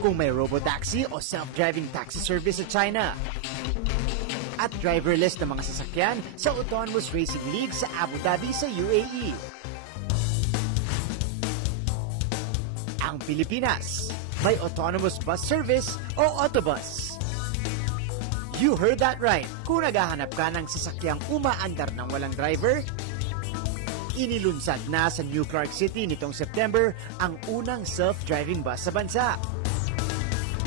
kung may robotaxi o self-driving taxi service sa China. At driverless na mga sasakyan sa Autonomous Racing League sa Abu Dhabi sa UAE. Ang Pilipinas, may autonomous bus service o autobus. You heard that right. Kung naghahanap ka ng sasakyang umaandar ng walang driver, inilunsad na sa New Clark City nitong September ang unang self-driving bus sa bansa.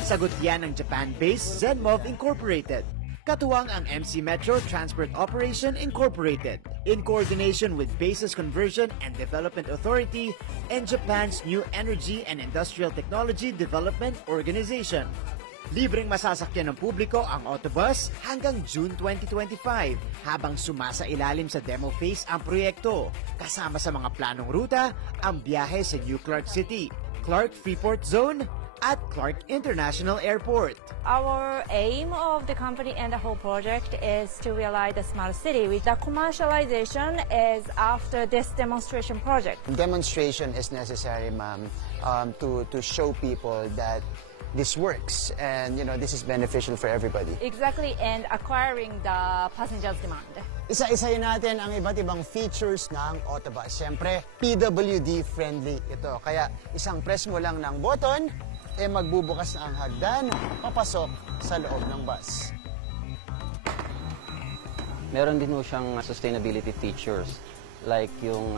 Sagot yan ng Japan-based Zenmov Incorporated. Katuwang ang MC Metro Transport Operation Incorporated in coordination with Bases Conversion and Development Authority and Japan's New Energy and Industrial Technology Development Organization. Libreng masasakyan ng publiko ang autobus hanggang June 2025 habang sumasailalim sa demo phase ang proyekto. Kasama sa mga planong ruta ang biyahe sa New Clark City, Clark Freeport Zone, at Clark International Airport. Our aim of the company and the whole project is to realize the smart city. With the commercialization is after this demonstration project. Demonstration is necessary, ma'am, to show people that this works and this is beneficial for everybody. Exactly, and acquiring the passengers' demand. Isa-isayin natin ang iba't ibang features ng autobus. Siyempre, PWD friendly ito. Kaya isang press mo lang ng button, magbubukas na ang hagdan, papasok sa loob ng bus. Meron din siyang sustainability features like yung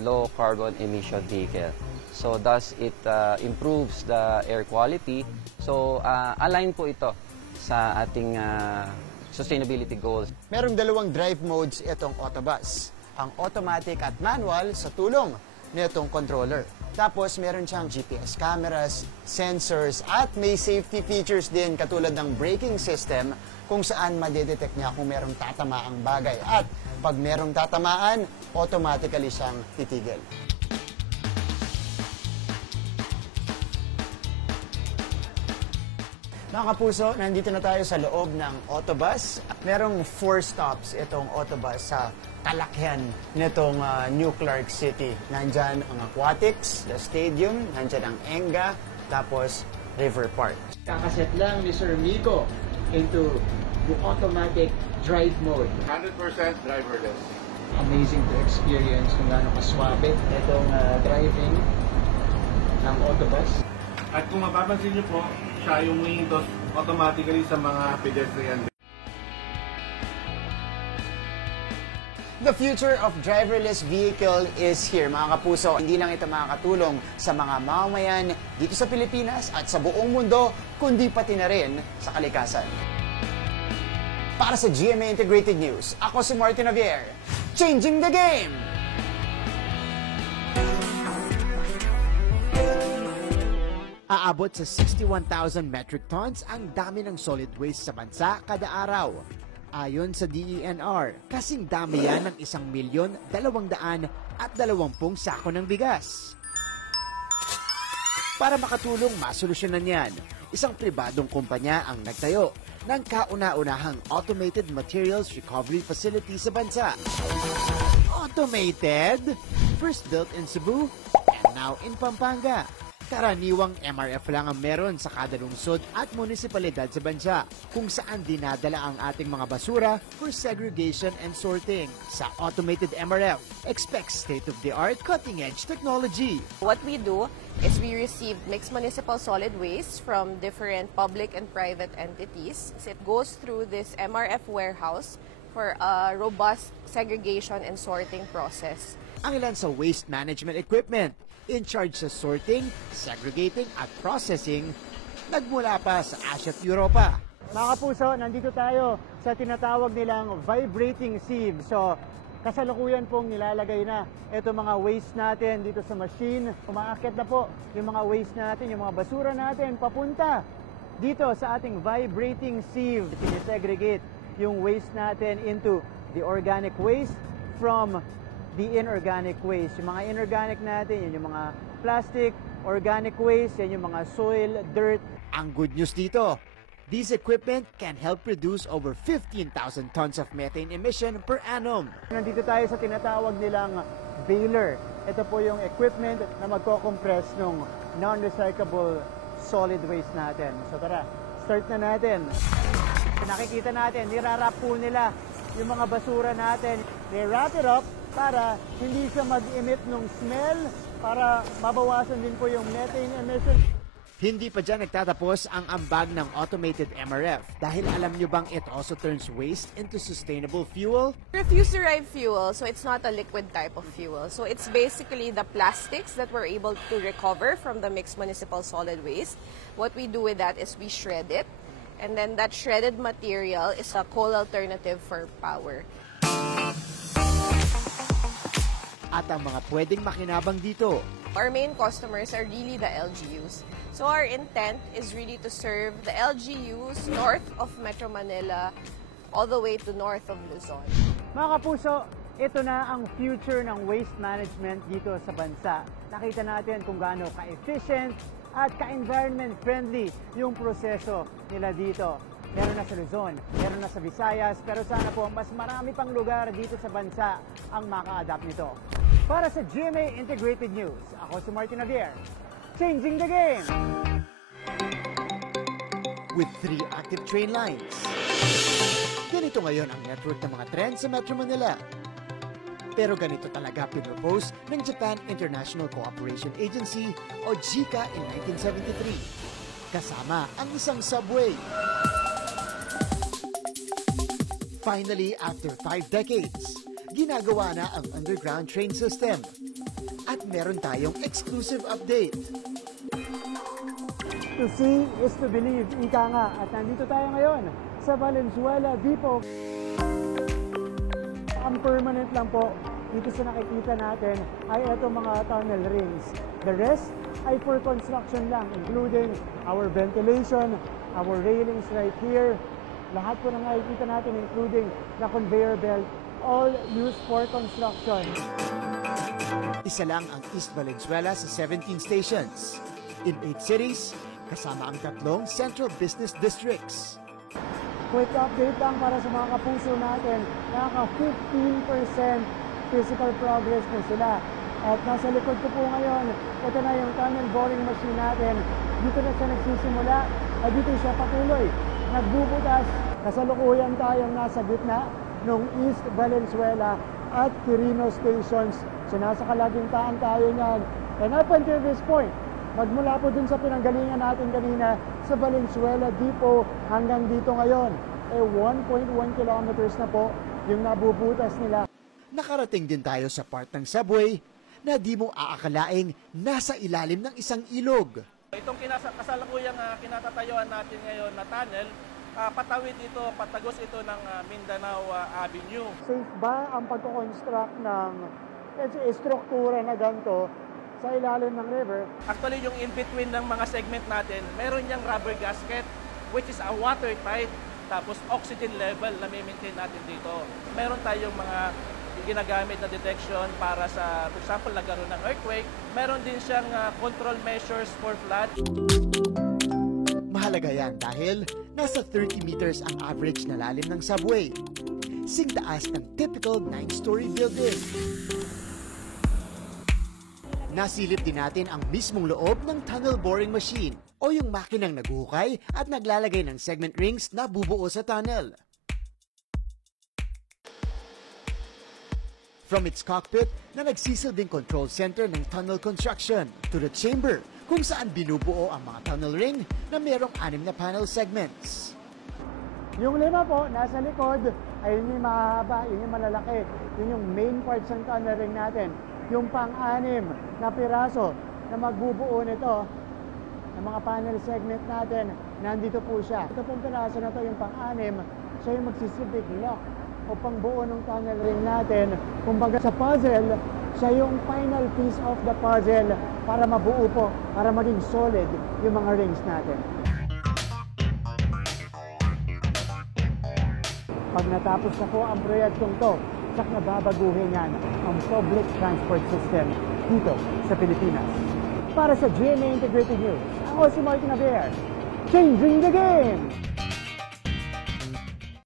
low carbon emission vehicle. So thus it improves the air quality. So align po ito sa ating sustainability goals. Merong dalawang drive modes itong autobus. Ang automatic at manual sa tulong nitong controller. Tapos meron siyang GPS cameras, sensors, at may safety features din katulad ng braking system kung saan madedetect niya kung merong tatamaang bagay. At pag merong tatamaan, automatically siyang titigil. Mga kapuso, nandito na tayo sa loob ng autobus. Merong 4 stops itong autobus sa kalakyan nitong New Clark City. Nandyan ang Aquatics, the stadium, nandyan ang Enga, tapos River Park. Kakaset lang ni Sir Miko into the automatic drive mode. 100% driverless. Amazing to experience kung gaano kaswabe itong driving ng autobus. At kung mapapansin niyo po, siya yung windows automatically sa mga pedestrian. The future of driverless vehicle is here, mga kapuso. Hindi lang ito makakatulong sa mga mamamayan dito sa Pilipinas at sa buong mundo, kundi pati na rin sa kalikasan. Para sa GMA Integrated News, ako si Martin Javier, changing the game! Aabot sa 61,000 metric tons ang dami ng solid waste sa bansa kada araw. Ayon sa DENR, kasing dami yan ng 1,220,000 sako ng bigas. Para makatulong masolusyonan yan, isang pribadong kumpanya ang nagtayo ng kauna-unahang Automated Materials Recovery Facility sa bansa. Automated? First built in Cebu and now in Pampanga. Karaniwang MRF lang ang meron sa kada lungsod at munisipalidad sa bansa kung saan dinadala ang ating mga basura for segregation and sorting. Sa automated MRF, expect state-of-the-art cutting-edge technology. What we do is we receive mixed municipal solid waste from different public and private entities. It goes through this MRF warehouse for a robust segregation and sorting process. Ang ilan sa waste management equipment in charge sa sorting, segregating at processing nagmula pa sa Asia at Europa. Mga kapuso, nandito tayo sa tinatawag nilang vibrating sieve. So, kasalukuyan pong nilalagay na ito mga waste natin dito sa machine. Umaakit na po yung mga waste natin, yung mga basura natin papunta dito sa ating vibrating sieve. Sinesegregate yung waste natin into the organic waste from the inorganic waste. Yung mga inorganic natin, yun yung mga plastic, organic waste, yan yung mga soil, dirt. Ang good news dito, these equipment can help reduce over 15,000 tons of methane emission per annum. Nandito tayo sa tinatawag nilang baler. Ito po yung equipment na magko-compress ng non-recyclable solid waste natin. So tara, start na natin. Nakikita natin, nirarap po nila yung mga basura natin. They wrap it up para hindi siya mag-emit ng smell, para mabawasan din po yung methane emission. Hindi pa dyan nagtatapos ang ambag ng automated MRF dahil alam nyo bang it also turns waste into sustainable fuel? Refuse-derived fuel, so it's not a liquid type of fuel. So it's basically the plastics that we're able to recover from the mixed municipal solid waste. What we do with that is we shred it, and then that shredded material is a coal alternative for power. At ang mga pwedeng makinabang dito, Our main customers are really the LGUs. So our intent is really to serve the LGUs north of Metro Manila all the way to north of Luzon. Mga kapuso, ito na ang future ng waste management dito sa bansa. Nakita natin kung gaano ka-efficient at ka-environment friendly yung proseso nila dito. Meron na sa Luzon, meron na sa Visayas, pero sana po mas marami pang lugar dito sa bansa ang maka-adapt nito. Para sa GMA Integrated News, ako si Martin Javier, changing the game! with 3 active train lines. Ganito ngayon ang network ng mga tren sa Metro Manila. Pero ganito talaga pinropose ng Japan International Cooperation Agency o JICA in 1973. Kasama ang isang subway. Finally, after 5 decades, ginagawa na ang underground train system. At meron tayong exclusive update. To see is to believe, ika nga. At nandito tayo ngayon sa Valenzuela Depot. Ang permanent lang po dito sa nakikita natin ay itong mga tunnel rings. The rest ay for construction lang, including our ventilation, our railings right here. Lahat po na nakikita natin, including the conveyor belt, all used for construction. Isa lang ang East Valenzuela sa 17 stations. In 8 cities, kasama ang 3 central business districts. Quick update lang para sa mga kapuso natin, nakaka 15% physical progress po sila. At nasa likod ko po ngayon, ito na yung tunnel boring machine natin. Dito na siya nagsisimula at dito siya patuloy. Nagbubutas, kasalukuyan tayong nasa gitna ng East Valenzuela at Quirino stations. So nasa kalagitnaan tayo niyan. And up until this point, magmula po dun sa pinanggalingan natin kanina sa Valenzuela Depot hanggang dito ngayon, 1.1 kilometers na po yung nabubutas nila. Nakarating din tayo sa part ng subway na di mo aakalaing nasa ilalim ng isang ilog. Itong kasalukuyang kinatatayuan natin ngayon na tunnel, patawid ito, patagos ito ng Mindanao Avenue. Safe ba ang pagko-construct ng struktura na ganito sa ilalim ng river? Actually, yung in-between ng mga segment natin, meron niyang rubber gasket, which is a watertight, tapos oxygen level na maintain natin dito. Meron tayong mga ginagamit na detection para sa, for example, nagkaroon ng earthquake. Meron din siyang control measures for flood. Mahalaga yan dahil nasa 30 meters ang average na lalim ng subway. Singtaas ng typical 9-story building. Nasilip din natin ang mismong loob ng tunnel boring machine o yung makinang naghuhukay at naglalagay ng segment rings na bubuo sa tunnel. From its cockpit na nagsisilbing control center ng tunnel construction to the chamber kung saan binubuo ang mga tunnel ring na merong 6 na panel segments. Yung 5 po, nasa likod, ay yun yung mahaba, yun yung malalaki. Yun yung main parts ng tunnel ring natin. Yung pang-6 na piraso na magbubuo nito, ng mga panel segment natin, nandito po siya. Ito pong piraso na to, yung pang-6, siya yung magsisilbing lock o pangbuo ng tunnel ring natin. Kumbaga sa puzzle, siya yung final piece of the puzzle para mabuo po, para maging solid yung mga rings natin. Pag natapos na po ang proyektong to, sak na babaguhin yan ang public transport system dito sa Pilipinas. Para sa GMA Integrated News, ako si Martin Javier, changing the game!